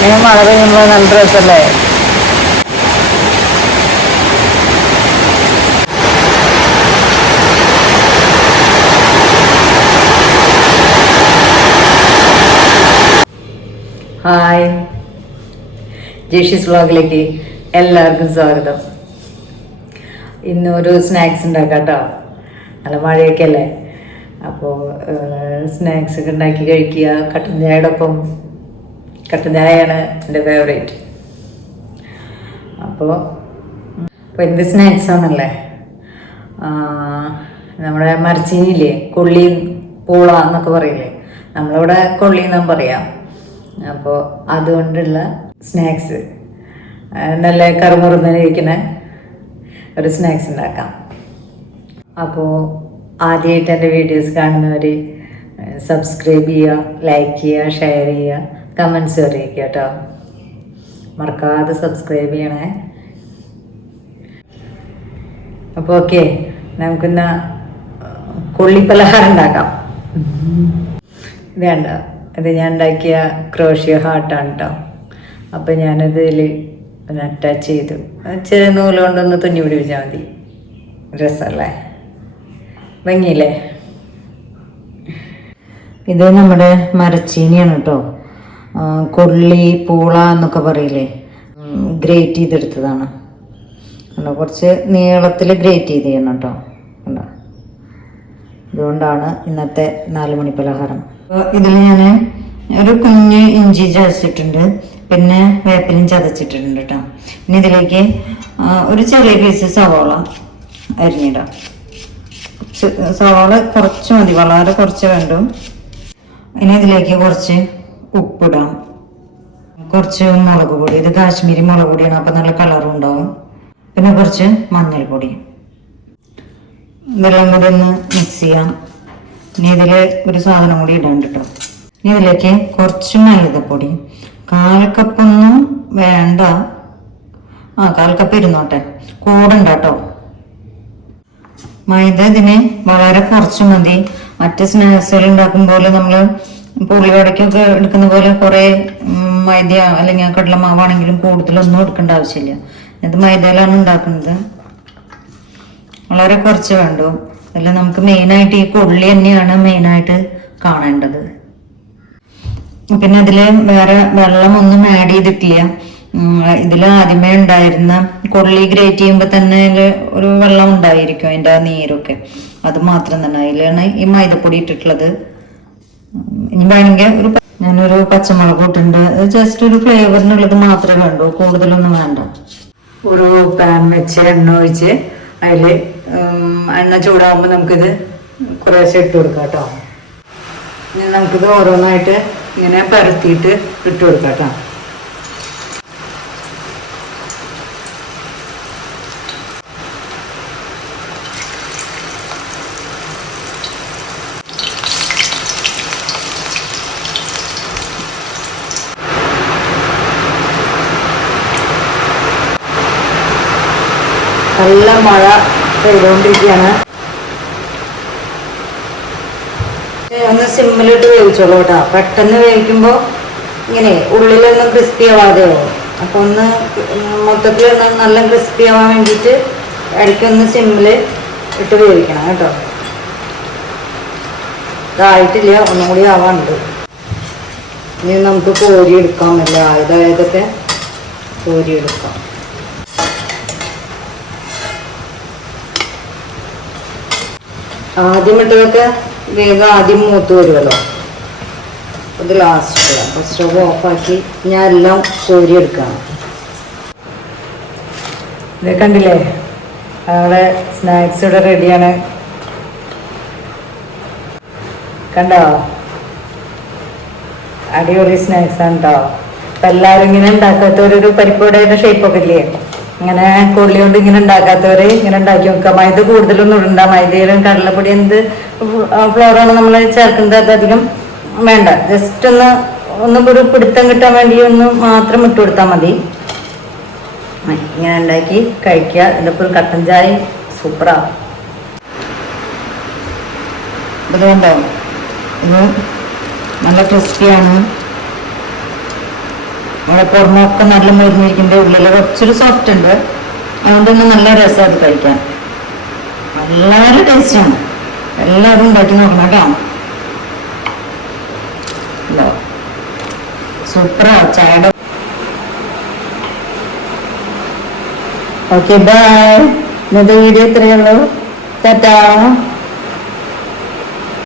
ഇങ്ങനെ മഴ പെയ്യുമ്പോൾ നല്ല രസമല്ലേ ഹായ്. ജേഷീസ് വ്ളോഗിലേക്ക് എല്ലാവർക്കും സ്വാഗതം. ഇന്ന് ഒരു സ്നാക്സ് ഉണ്ടാക്കാം കേട്ടോ നല്ല മഴയൊക്കെ അല്ലേ അപ്പോൾ സ്നാക്സ് ഒക്കെ ഉണ്ടാക്കി കഴിക്കുക. കട്ടൻ ചായയുടെ ചായയാണ് എന്റെ ഫേവറേറ്റ് അപ്പോൾ അപ്പോൾ എന്ത് സ്നാക്സ് ആണല്ലേ ആ, നമ്മുടെ മരച്ചീനിയില്ലേ കൊള്ളി പൂള എന്നൊക്കെ പറയില്ലേ നമ്മളിവിടെ കൊള്ളി എന്നാ പറയാം. അപ്പോൾ അതുകൊണ്ടുള്ള സ്നാക്സ് നല്ല കറുമുറുന്നിരിക്കുന്ന ഒരു സ്നാക്സ് ഉണ്ടാക്കാം. അപ്പോൾ ആദ്യമായിട്ട് എന്റെ വീഡിയോസ് കാണുന്നവർ സബ്സ്ക്രൈബ് ചെയ്യുക ലൈക്ക് ചെയ്യുക ഷെയർ ചെയ്യുക. കമൻസ് അറിയിക്കുക കേട്ടോ. മറക്കാതെ സബ്സ്ക്രൈബ് ചെയ്യണേ. അപ്പോൾ ഓക്കെ നമുക്കിന്ന് കൊള്ളിപ്പലഹാരം ഉണ്ടാക്കാം. വേണ്ട ഇത് ഞാൻ ഉണ്ടാക്കിയ ക്രോഷ്യ ഹാർട്ടാണ് കേട്ടോ അപ്പോൾ ഞാനത് ഒന്ന് അറ്റാച്ച് ചെയ്തു. ചെറിയ നൂൽ കൊണ്ടൊന്ന് തുന്നി പിടിപ്പിച്ചാൽ മതി. രസമല്ലേ ഭംഗിയില്ലേ? ഇത് നമ്മുടെ മരച്ചീനിയാണ് കേട്ടോ കൊള്ളി പൂള എന്നൊക്കെ പറയില്ലേ? ഗ്രേറ്റ് ചെയ്തെടുത്തതാണ്. കണ്ടോ കുറച്ച് നീളത്തിൽ ഗ്രേറ്റ് ചെയ്ത് ചെയ്യണം കേട്ടോ. കണ്ടോ? ഇതുകൊണ്ടാണ് ഇന്നത്തെ നാല് മണി പലഹാരം. ഇതിൽ ഞാൻ ഒരു കുഞ്ഞ് ഇഞ്ചി ചതച്ചിട്ടുണ്ട്. പിന്നെ വേപ്പിലും ചതച്ചിട്ടുണ്ട് കേട്ടോ. പിന്നെ ഇതിലേക്ക് ഒരു ചെറിയ പീസ് സവാള അരിഞ്ഞിടാം. സവോള കുറച്ച് മതി. വളരെ കുറച്ച് വേണ്ടും. ഇനി ഇതിലേക്ക് കുറച്ച് ഉപ്പിടാം. കുറച്ച് മുളക് പൊടി. ഇത് കാശ്മീരി മുളക് പൊടിയാണ് അപ്പം നല്ല കളറും ഉണ്ടാവും. പിന്നെ കുറച്ച് മഞ്ഞൾപ്പൊടി. ഇതെല്ലാം കൂടി ഒന്ന് മിക്സ് ചെയ്യാം. ഇനി ഇതിൽ ഒരു സാധനം കൂടി ഇടാണ്ട് കേട്ടോ. ഇനി ഇതിലേക്ക് കുറച്ച് മൈദപ്പൊടി കാൽ കപ്പൊന്നും വേണ്ട. ആ കാൽ കപ്പ് ഇരുന്നോട്ടെ. കൂടണ്ട മൈദ ഇതിന് വളരെ കുറച്ച് മതി. മറ്റ് സ്നാക്സുകൾ ഉണ്ടാക്കുമ്പോൾ പോലെ നമ്മൾ പുളിവടക്കൊക്കെ എടുക്കുന്ന പോലെ കുറെ മൈദ അല്ലെങ്കിൽ കടലമാവാണെങ്കിലും കൂടുതലൊന്നും എടുക്കേണ്ട ആവശ്യമില്ല. ഇത് മൈദയിലാണ് ഉണ്ടാക്കുന്നത്. വളരെ കുറച്ച് വേണ്ടു. അല്ല നമുക്ക് മെയിനായിട്ട് ഈ കൊള്ളി തന്നെയാണ് മെയിനായിട്ട് കാണേണ്ടത്. പിന്നെ അതിൽ വേറെ വെള്ളമൊന്നും ആഡ് ചെയ്തിട്ടില്ല. ഇതിൽ ആദ്യമേ ഉണ്ടായിരുന്ന കൊള്ളി ഗ്രേറ്റ് ചെയ്യുമ്പോൾ തന്നെ ഒരു വെള്ളം ഉണ്ടായിരിക്കും അതിന്റെ ആ നീരൊക്കെ. അത് മാത്രം തന്നെ. അതിലാണ് ഈ മൈദപ്പൊടി ഇട്ടിട്ടുള്ളത്. ഇനി വേണമെങ്കിൽ ഒരു ഞാനൊരു പച്ചമുളക് ഇട്ടുണ്ട് ജസ്റ്റ് ഒരു ഫ്ലേവറിനുള്ളത് മാത്രമേ വേണ്ടൂ കൂടുതലൊന്നും വേണ്ട. ഒരു പാൻ വെച്ച് എണ്ണ ഒഴിച്ച് അതിൽ എണ്ണ ചൂടാകുമ്പോൾ നമുക്കിത് കുറേശ്ശെ ഇട്ട് കൊടുക്കാം കേട്ടോ. ഇനി നമുക്കിത് ഓരോന്നായിട്ട് ഇങ്ങനെ പരത്തിയിട്ട് ഇട്ട് കൊടുക്കാം കേട്ടോ. നല്ല മഴ പെയ്തുകൊണ്ടിരിക്കുകയാണ് ഒന്ന് സിമ്മിലിട്ട് വേവിച്ചോളൂ കേട്ടോ. പെട്ടെന്ന് വേവിക്കുമ്പോൾ ഇങ്ങനെ ഉള്ളിലൊന്നും ക്രിസ്പി ആവാതെയോ അപ്പൊ ഒന്ന് മൊത്തത്തിൽ നല്ല ക്രിസ്പി ആവാൻ വേണ്ടിയിട്ട് ഇടയ്ക്കൊന്ന് സിമ്മിൽ ഇട്ട് വേവിക്കണം കേട്ടോ. ഇതായിട്ടില്ല ഒന്നും കൂടി ആവാനുണ്ട് ഇനി നമുക്ക് കോരി എടുക്കാം എല്ലാ ഇതായതൊക്കെ കോരി ആദ്യം ഇട്ടതൊക്കെ വേഗം ആദ്യം മൂത്ത് വരുമല്ലോ അത് ലാസ്റ്റ് അപ്പോൾ സ്റ്റവ് ഓഫാക്കി ഞാൻ എല്ലാം കോരി എടുക്കാം ഇത് കണ്ടില്ലേ? അവിടെ സ്നാക്സ് ഇവിടെ റെഡിയാണ് കണ്ടോ? അടിപൊളി സ്നാക്സ് ആണ് കേട്ടോ അപ്പം എല്ലാവരും ഇങ്ങനെ ഉണ്ടാക്കാത്തവരൊരു പരിപ്പുവടയുടെ ഷേപ്പൊക്കെ ഇല്ലേ? ഇങ്ങനെ കൊള്ളി കൊണ്ട് ഇങ്ങനെ ഉണ്ടാക്കാത്തവർ ഇങ്ങനെ ഉണ്ടാക്കി നോക്കുക. മൈദ കൂടുതലൊന്നും ഇടണ്ട. മൈദയിലും കടലപ്പൊടി എന്ത് ഫ്ലോറാണ് നമ്മൾ ചേർക്കുന്നത്. അതധികം വേണ്ട. ജസ്റ്റ് ഒന്ന് ഒന്ന് ഒരു പിടുത്തം കിട്ടാൻ വേണ്ടി ഒന്ന് മാത്രം ഇട്ട് കൊടുത്താൽ മതി. ഇങ്ങനെ ഉണ്ടാക്കി കഴിക്കുക. ഇതിന്റെ ഒരു കട്ടൻ ചായ സൂപ്പറാ ഇത് കണ്ടോ ഇത് നല്ല ക്രിസ്പിയാണ് നമ്മളെ പുറമൊക്കെ നല്ല മുരിഞ്ഞിരിക്കുമ്പോൾ ഉള്ളിൽ കുറച്ചൊരു സോഫ്റ്റ് ഉണ്ട്. അതുകൊണ്ട് തന്നെ നല്ല രസം അത് കഴിക്കാൻ. വളരെ ടേസ്റ്റാണ് എല്ലാവരും ഉണ്ടാക്കി നോക്കണം കേട്ടോ. സൂപ്പറാ ചായയുടെ ഓക്കെ ബൈ ഇന്നത്തെ വീഡിയോ ഇത്രയേ ഉള്ളൂ.